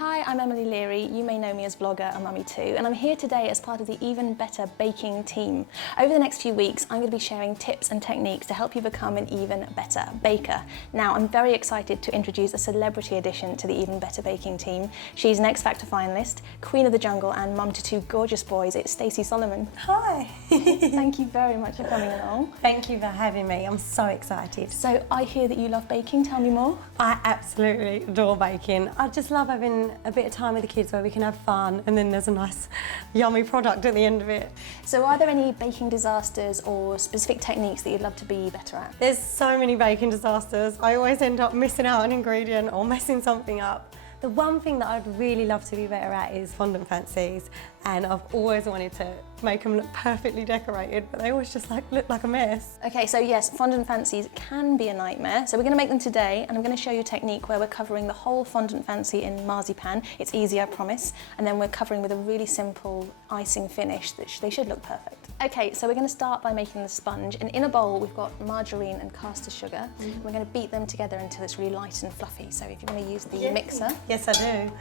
Hi, I'm Emily Leary. You may know me as blogger and mummy too, and I'm here today as part of the Even Better baking team. Over the next few weeks, I'm going to be sharing tips and techniques to help you become an even better baker. Now, I'm very excited to introduce a celebrity addition to the Even Better baking team. She's an X-Factor finalist, queen of the jungle, and mum to two gorgeous boys. It's Stacey Solomon. Hi. Thank you very much for coming along. Thank you for having me. I'm so excited. So I hear that you love baking. Tell me more. I absolutely adore baking. I just love having a bit of time with the kids where we can have fun and then there's a nice yummy product at the end of it. So are there any baking disasters or specific techniques that you'd love to be better at? There's so many baking disasters. I always end up missing out an ingredient or messing something up. The one thing that I'd really love to be better at is Fondant Fancies, and I've always wanted to make them look perfectly decorated, but they always just look like a mess. Okay, so yes, Fondant Fancies can be a nightmare. So we're going to make them today, and I'm going to show you a technique where we're covering the whole Fondant Fancy in Marzipan. It's easy, I promise. And then we're covering with a really simple icing finish that they should look perfect. Okay, so we're going to start by making the sponge, and in a bowl we've got margarine and caster sugar. We're going to beat them together until it's really light and fluffy. So if you want to use the mixer. Yes, I do.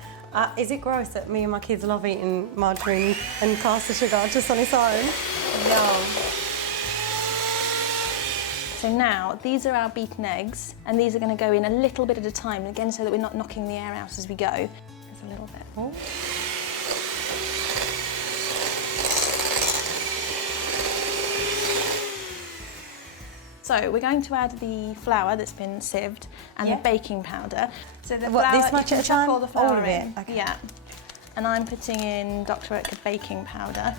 Is it gross that me and my kids love eating margarine and caster sugar just on its own? Yum. So now, these are our beaten eggs, and these are going to go in a little bit at a time, again so that we're not knocking the air out as we go. There's a little bit. Oh. So we're going to add the flour that's been sieved and the baking powder. So the flour, this much at a time? all the flour all of it? in. Okay. Yeah. And I'm putting in Dr. Oetker baking powder.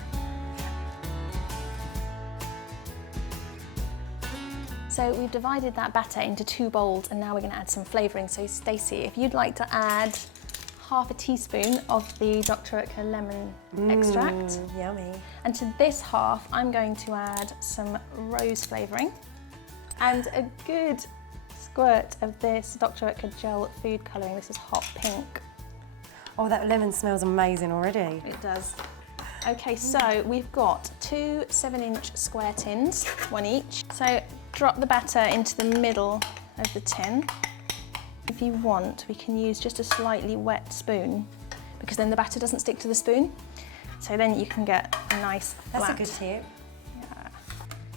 So we've divided that batter into two bowls, and now we're going to add some flavouring. So Stacey, if you'd like to add half a teaspoon of the Dr. Oetker lemon extract. Yummy. And to this half, I'm going to add some rose flavouring and a good squirt of this Dr. Oetker gel food colouring. This is hot pink. Oh, that lemon smells amazing already. It does. Okay, so we've got two 7-inch square tins, one each. So drop the batter into the middle of the tin. If you want, we can use just a slightly wet spoon, because then the batter doesn't stick to the spoon. So then you can get a nice flat. That's a good tip.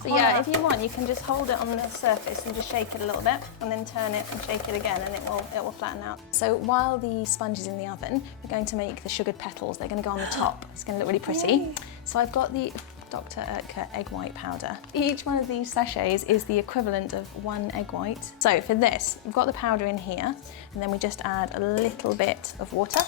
So yeah, if you want, you can just hold it on the surface and just shake it a little bit, and then turn it and shake it again, and it will flatten out. So while the sponge is in the oven, we're going to make the sugared petals. They're going to go on the top. It's going to look really pretty. Yay. So I've got the Dr. Oetker egg white powder. Each one of these sachets is the equivalent of one egg white. So for this, we've got the powder in here, and then we just add a little bit of water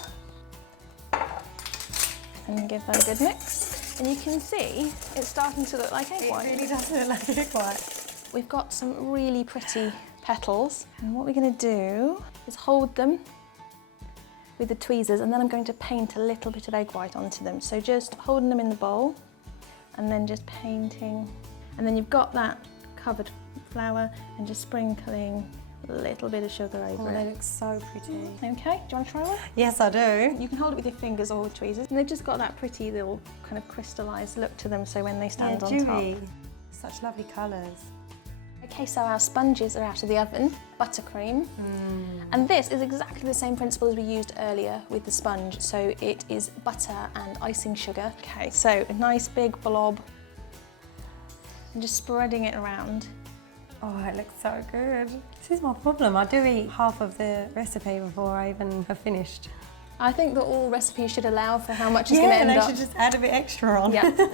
and give that a good mix. And you can see it's starting to look like egg white. It really does look like egg white. We've got some really pretty petals, and what we're going to do is hold them with the tweezers, and then I'm going to paint a little bit of egg white onto them. So just holding them in the bowl and then just painting. And then you've got that covered flour and just sprinkling a little bit of sugar over it. They look so pretty. Okay, do you want to try one? Yes, I do. You can hold it with your fingers or with tweezers. And they've just got that pretty little kind of crystallised look to them, so when they stand on top. Such lovely colours. Okay, so our sponges are out of the oven, buttercream. And this is exactly the same principle as we used earlier with the sponge. So it is butter and icing sugar. Okay, so a nice big blob, and just spreading it around. Oh, it looks so good. This is my problem. I do eat half of the recipe before I even have finished. I think that all recipes should allow for how much is going to end up. Yeah, they should just add a bit extra on. Yeah.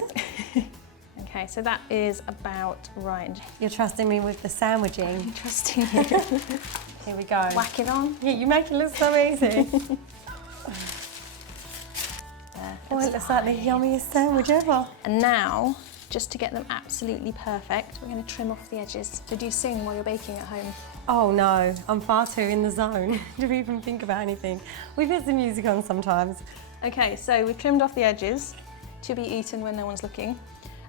Okay, so that is about right. You're trusting me with the sandwiching. I'm trusting you. Here we go. Whack it on. Yeah, you make it look so easy. Oh, it looks like the yummiest sandwich ever. And now, just to get them absolutely perfect, we're going to trim off the edges. So do you sing while you're baking at home? Oh no, I'm far too in the zone to even think about anything. We put the music on sometimes. Okay, so we've trimmed off the edges to be eaten when no one's looking.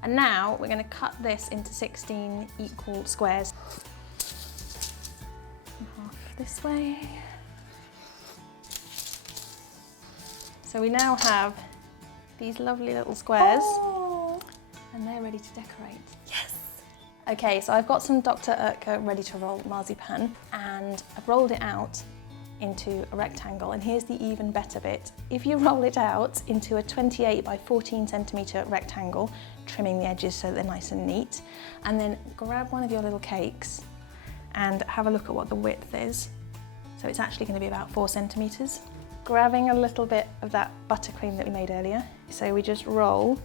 And now we're going to cut this into 16 equal squares. Half this way. So we now have these lovely little squares. Oh. And they're ready to decorate. Yes. Okay, so I've got some Dr. Oetker ready to roll marzipan, and I've rolled it out into a rectangle, and here's the even better bit. If you roll it out into a 28 by 14 centimetre rectangle, trimming the edges so they're nice and neat, and then grab one of your little cakes and have a look at what the width is. So it's actually going to be about 4 centimetres. Grabbing a little bit of that buttercream that we made earlier. So we just roll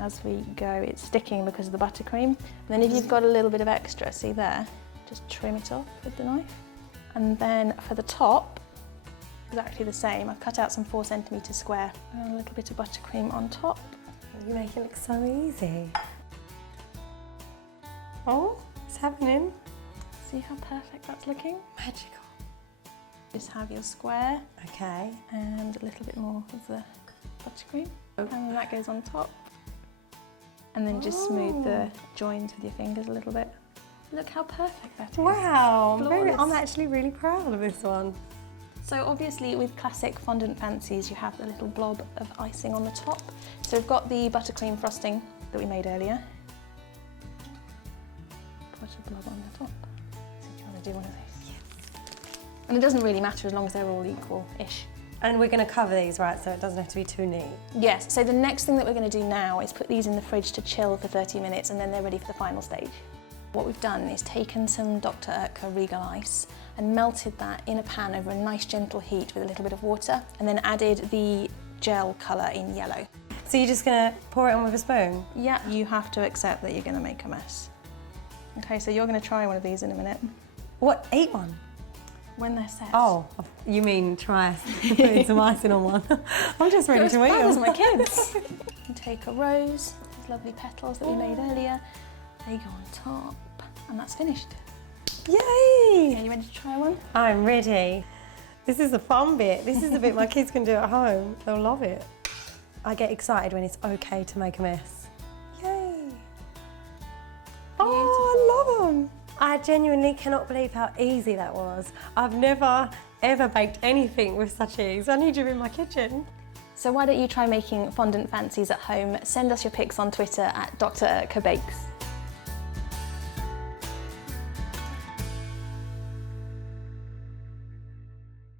as we go. It's sticking because of the buttercream. And then if you've got a little bit of extra, see there, just trim it off with the knife. And then for the top, exactly the same. I've cut out some 4 centimetre square and a little bit of buttercream on top. You make it look so easy. Oh, it's happening. See how perfect that's looking? Magical. Just have your square. Okay. And a little bit more of the buttercream. And then that goes on top. And then just smooth the joins with your fingers a little bit. Look how perfect that is. Wow, Flawless. I'm actually really proud of this one. So obviously with classic Fondant Fancies, you have the little blob of icing on the top. So we've got the buttercream frosting that we made earlier. Put a blob on the top. So if you want to do one of those. Yes. And it doesn't really matter as long as they're all equal-ish. And we're going to cover these, right, so it doesn't have to be too neat. Yes, so the next thing that we're going to do now is put these in the fridge to chill for 30 minutes, and then they're ready for the final stage. What we've done is taken some Dr. Oetker Regal ice and melted that in a pan over a nice gentle heat with a little bit of water, and then added the gel colour in yellow. So you're just going to pour it on with a spoon? Yeah, you have to accept that you're going to make a mess. Okay, so you're going to try one of these in a minute. What, eat one? When they're set. Oh, you mean try putting some icing on one. I'm just ready to eat them. As my kids. And take a rose, these lovely petals that we made earlier. They go on top, and that's finished. Yay! Are you ready to try one? I'm ready. This is the fun bit. This is the bit my kids can do at home. They'll love it. I get excited when it's okay to make a mess. Yay! Oh, I love them. I genuinely cannot believe how easy that was. I've never, ever baked anything with such ease. I need you in my kitchen. So why don't you try making Fondant Fancies at home? Send us your pics on Twitter at Dr. Oetker Bakes.